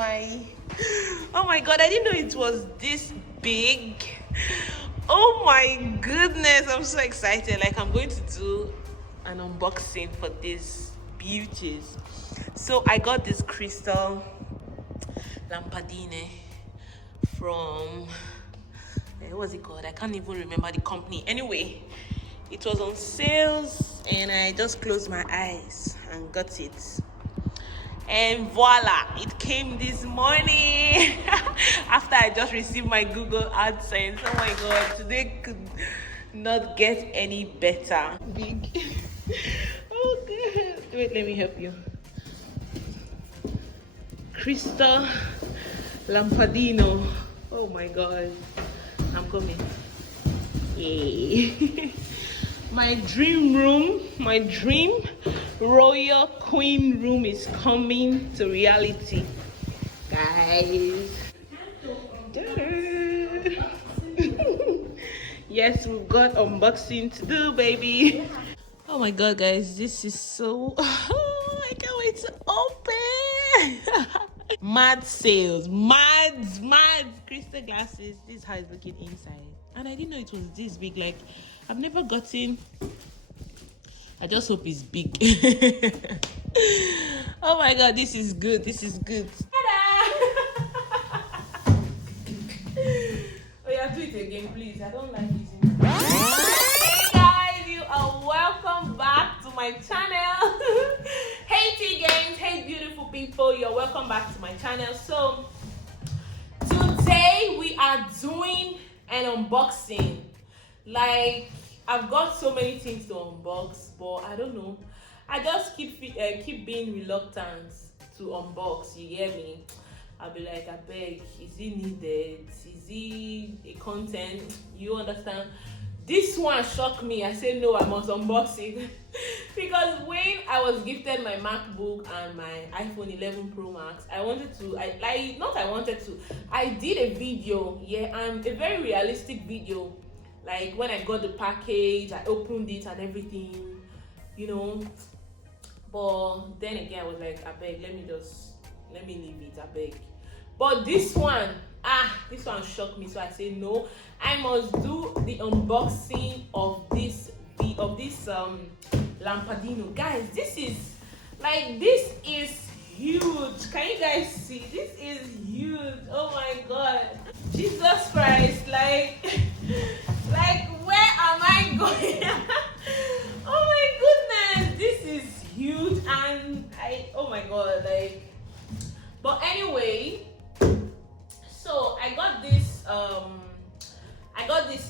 my, oh my god, I didn't know it was this big. Oh my goodness, I'm so excited. Like, I'm going to do an unboxing for this Beauties. So I got this crystal lampadine from what's it called? I can't even remember the company. Anyway, it was on sales and I just closed my eyes and got it. And voila, it came this morning after I just received my Google AdSense. Oh my god, today could not get any better. Big. Oh god. Wait, let me help you. Crystal Lampadino. Oh my god. I'm coming. Yay. My dream room, my dream royal queen room is coming to reality, guys. Yes, we've got unboxing to do, baby. Oh my god, guys, this is so I can't wait to open. Mad sales, mad crystal glasses. This is how it's looking inside, and I didn't know it was this big. Like, I've never gotten. I just hope it's big. Oh my god, this is good. This is good. Oh yeah, do it again, please. I don't like using it. Hey guys, you are welcome back to my channel. Hey T-Games, hey beautiful people, you're welcome back to my channel. So today we are doing an unboxing. Like, I've got so many things to unbox, but I don't know. I just keep being reluctant to unbox. You hear me? I'll be like, I beg, is it needed? Is it a content? You understand? This one shocked me. I said no, I must unbox it. Because when I was gifted my MacBook and my iPhone 11 Pro Max, I did a video, yeah, and a very realistic video. Like, when I got the package, I opened it and everything, you know. But then again, I was like, I beg, let me leave it, I beg. But this one shocked me. So I said no, I must do the unboxing of this lampadino. Guys, this is huge. Can you guys see? This is huge. Oh my god, Jesus Christ. Like where am I going? Oh my goodness, this is huge. And oh my god, like, but anyway, so I got this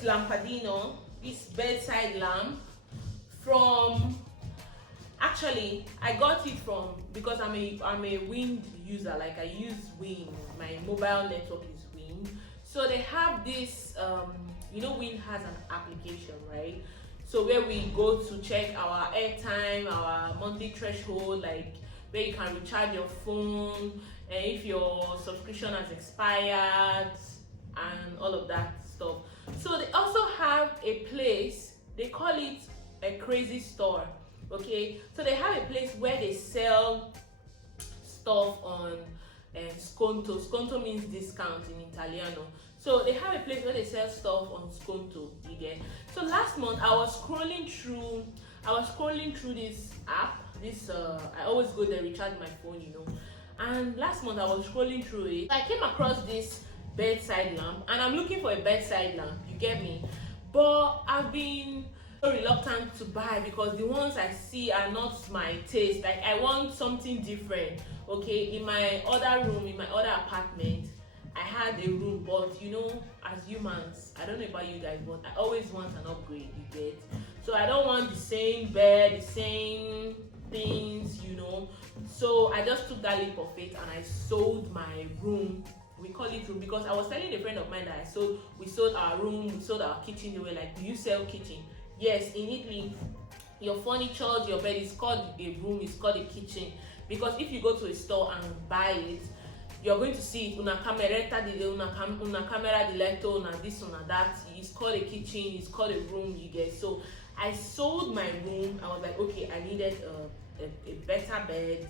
lampadino, this bedside lamp from, actually I got it from, because I'm a Wind user. Like, I use Wind, my mobile network is Wind. So they have this you know, Wind has an application, right? So where we go to check our airtime, our monthly threshold, like where you can recharge your phone, and if your subscription has expired and all of that stuff. So they also have a place, they call it a CRAZYSTORE. Okay, so they have a place where they sell stuff on sconto. Sconto means discount in Italiano. So they have a place where they sell stuff on sconto. You get? So last month I was scrolling through this app. I always go there, recharge my phone, you know. And last month I was scrolling through it. I came across this bedside lamp, and I'm looking for a bedside lamp. You get me? But I've been so reluctant to buy because the ones I see are not my taste. Like, I want something different. Okay, in my other room, in my other apartment, I had a room, but you know, as humans, I don't know about you guys, but I always want an upgrade. You get? So I don't want the same bed, the same things, you know. So I just took that leap of faith and I sold my room. We call it room because I was telling a friend of mine that we sold our room, we sold our kitchen. They were like, do you sell kitchen? Yes, in Italy, your furniture, your bed is called a room, it's called a kitchen. Because if you go to a store and buy it, you're going to see it, una cameretta di una camera di letto, una this, una that. It's called a kitchen, it's called a room, you get. So I sold my room. I was like, okay, I needed a better bed,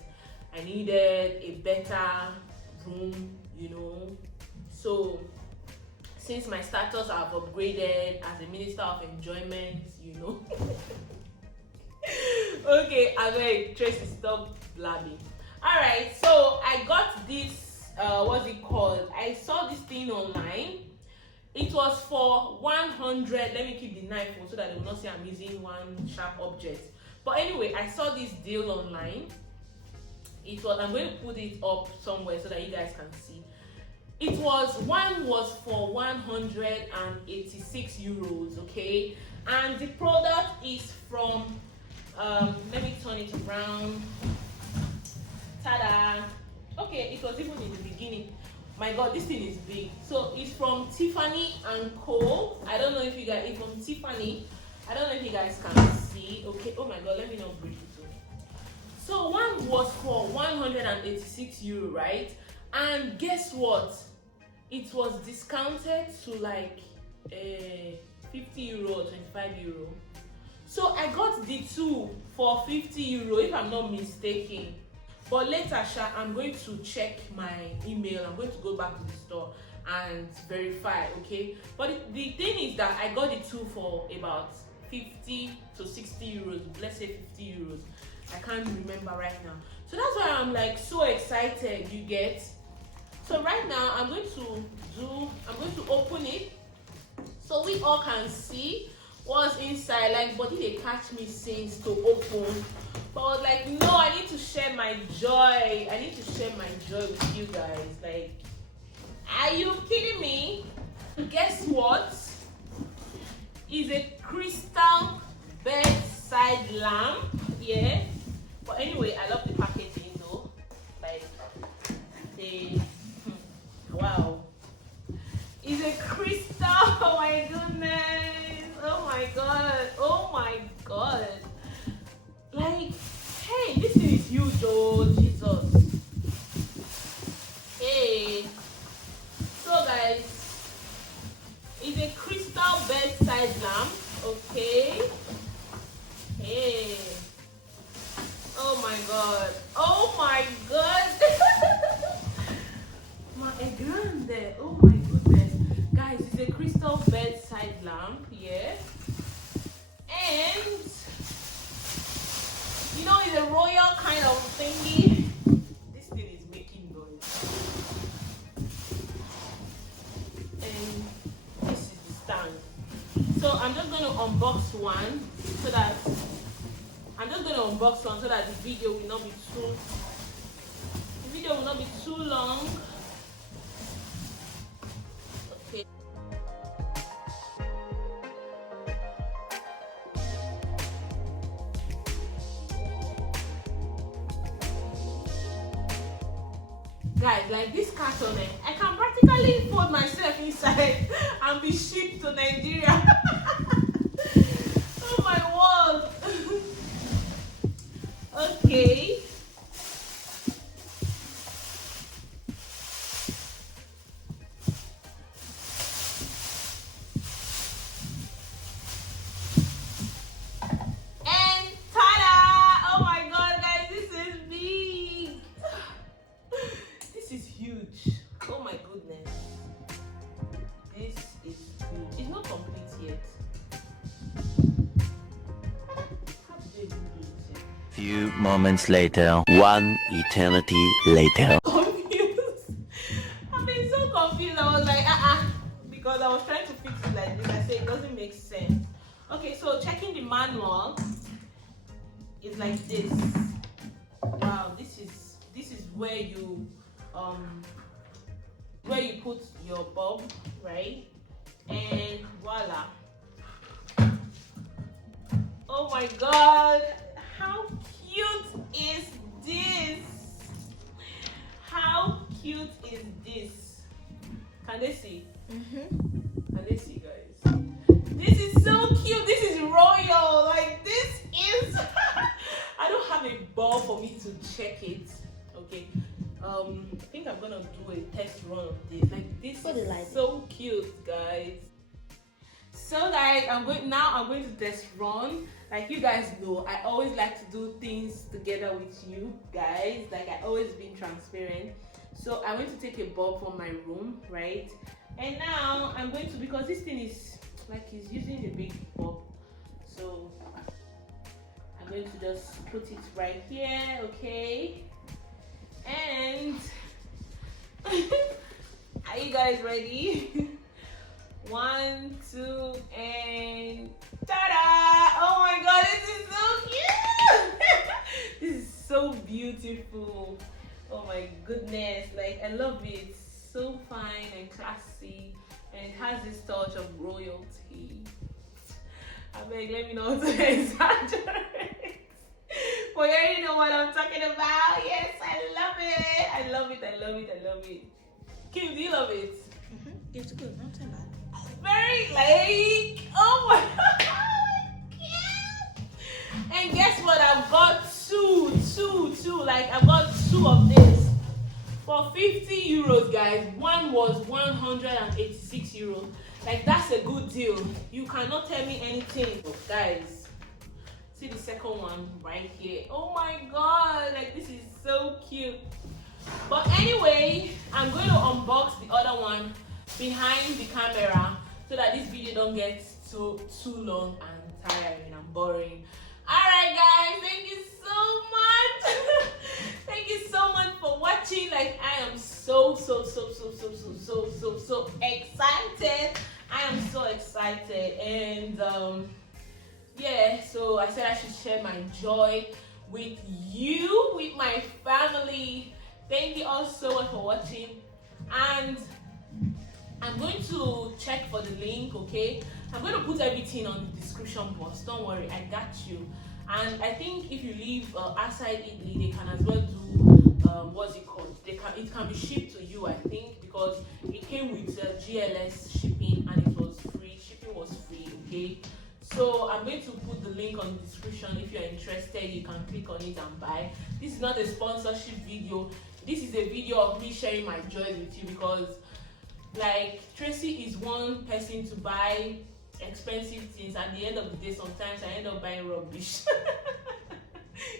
I needed a better room, you know. So since my status I've upgraded as a minister of enjoyment, you know. Okay, I mean, Tracy, stop blabbing. All right, so I got this, what's it called? I saw this thing online. It was for 100. Let me keep the knife so that they will not see I'm using one sharp object. But anyway, I saw this deal online. It was, I'm going to put it up somewhere so that you guys can see. It was, one was for 186 euros, okay? And the product is from, let me turn it around. Tada! Okay, it was even in the beginning. My God, this thing is big. So it's from Tiffany and Co. I don't know if you guys, it's from Tiffany. I don't know if you guys can see. Okay, oh my God, let me not break it too. So one was for 186 euro, right? And guess what? It was discounted to like 50 euro or 25 euro. So I got the two for 50 euro, if I'm not mistaken. But later, I'm going to check my email. I'm going to go back to the store and verify, okay? But the thing is that I got the two for about 50 to 60 euros. Let's say 50 euros. I can't remember right now. So that's why I'm like so excited, you get? So right now, I'm going to open it so we all can see what's inside. Like, but they catch me since to open. But I was like, no, I need to share my joy. I need to share my joy with you guys. Like, are you kidding me? Guess what? It's a crystal bedside lamp. Yeah. But anyway, I love the packaging though. Like, wow. It's a crystal. Oh my goodness. Oh my God. Oh my God. Like, hey, this thing is huge, oh Jesus. Hey, so guys, it's a crystal bedside lamp, okay? Hey, oh my God, oh my God. My grande, oh my goodness. Guys, it's a crystal bedside lamp, yeah? And you know, it's a royal kind of thingy. This thing is making noise. And this is the stand. So I'm just going to unbox one so that the video will not be too long. Okay. Guys, like this carton, I can practically fold myself inside and be shipped to Nigeria. Oh my word. Okay. Few moments later, one eternity later. Confused. I've been so confused. I was like, because I was trying to fix it like this. I said it doesn't make sense. Okay, so checking the manual is like this. Wow, this is where you put your bulb, right? And voila. Oh my God, how cute is this? How cute is this? Can they see? Can they see, guys? This is so cute. This is royal. Like, this is I don't have a ball for me to check it. Okay. I think I'm gonna do a test run of this. Like, this is so cute, guys. So guys, I'm going to test run. Like, you guys know, I always like to do things together with you guys. Like, I always been transparent. So I went to take a bulb from my room, right? And now I'm going to, because this thing is like it's using the big bulb, so I'm going to just put it right here, okay? And are you guys ready? 1, 2, and ta-da! Oh my god, this is so cute! This is so beautiful. Oh my goodness, like I love it. It's so fine and classy, and it has this touch of royalty. I beg, let me know to exaggerate. But you already know what I'm talking about. Yes, I love it. I love it. I love it. I love it. Kim, do you love it? It's good, not too bad. Very like, oh my god. And guess what? I've got two. Like I've got 2 of this for 50 euros, guys. One was 186 euros. Like that's a good deal. You cannot tell me anything, guys. See the second one right here. Oh my god, like this is so cute. But anyway, I'm going to unbox the other one behind the camera so that this video don't get too long and tiring and boring. Alright guys, thank you so much. Thank you so much for watching. Like I am so excited. I am so excited, and yeah, so I said I should share my joy with you, with my family. Thank you all so much for watching, and I'm going to check for the link, okay? I'm going to put everything on the description box. Don't worry, I got you. And I think if you live outside Italy, they can as well do what's it called? It can be shipped to you, I think, because it came with GLS shipping and it was free. Shipping was free, okay? So I'm going to put the link on the description. If you're interested, you can click on it and buy. This is not a sponsorship video. This is a video of me sharing my joy with you, because like Tracy is one person to buy expensive things. At the end of the day, sometimes I end up buying rubbish.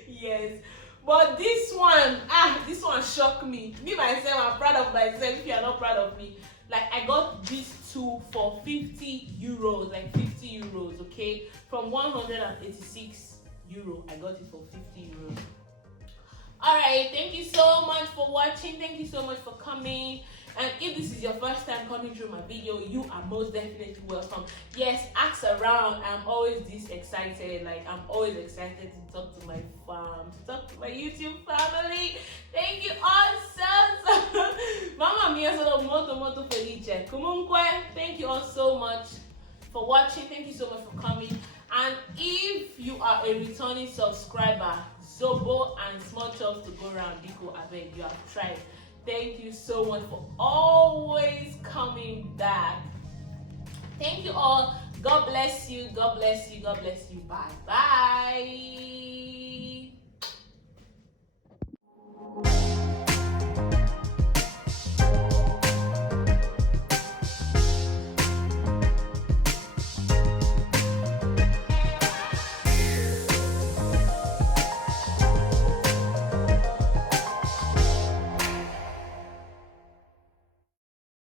Yes, but this one shocked me. Me myself, I'm proud of myself. If you are not proud of me, like I got these 2 for 50 euros, like 50 euros, okay? From 186 euro, I got it for 50 euros. Alright, thank you so much for watching. Thank you so much for coming. And if this is your first time coming through my video, you are most definitely welcome. Yes, ask around. I'm always this excited. Like I'm always excited to talk to my fam, to talk to my YouTube family. Thank you all so Mama mia sono molto felice. Comunque, thank you all so much for watching. Thank you so much for coming. And if you are a returning subscriber, Zobo and small chops to go around, Biko, I beg you have tried. Thank you so much for always coming back. Thank you all. God bless you. God bless you. God bless you. Bye. Bye.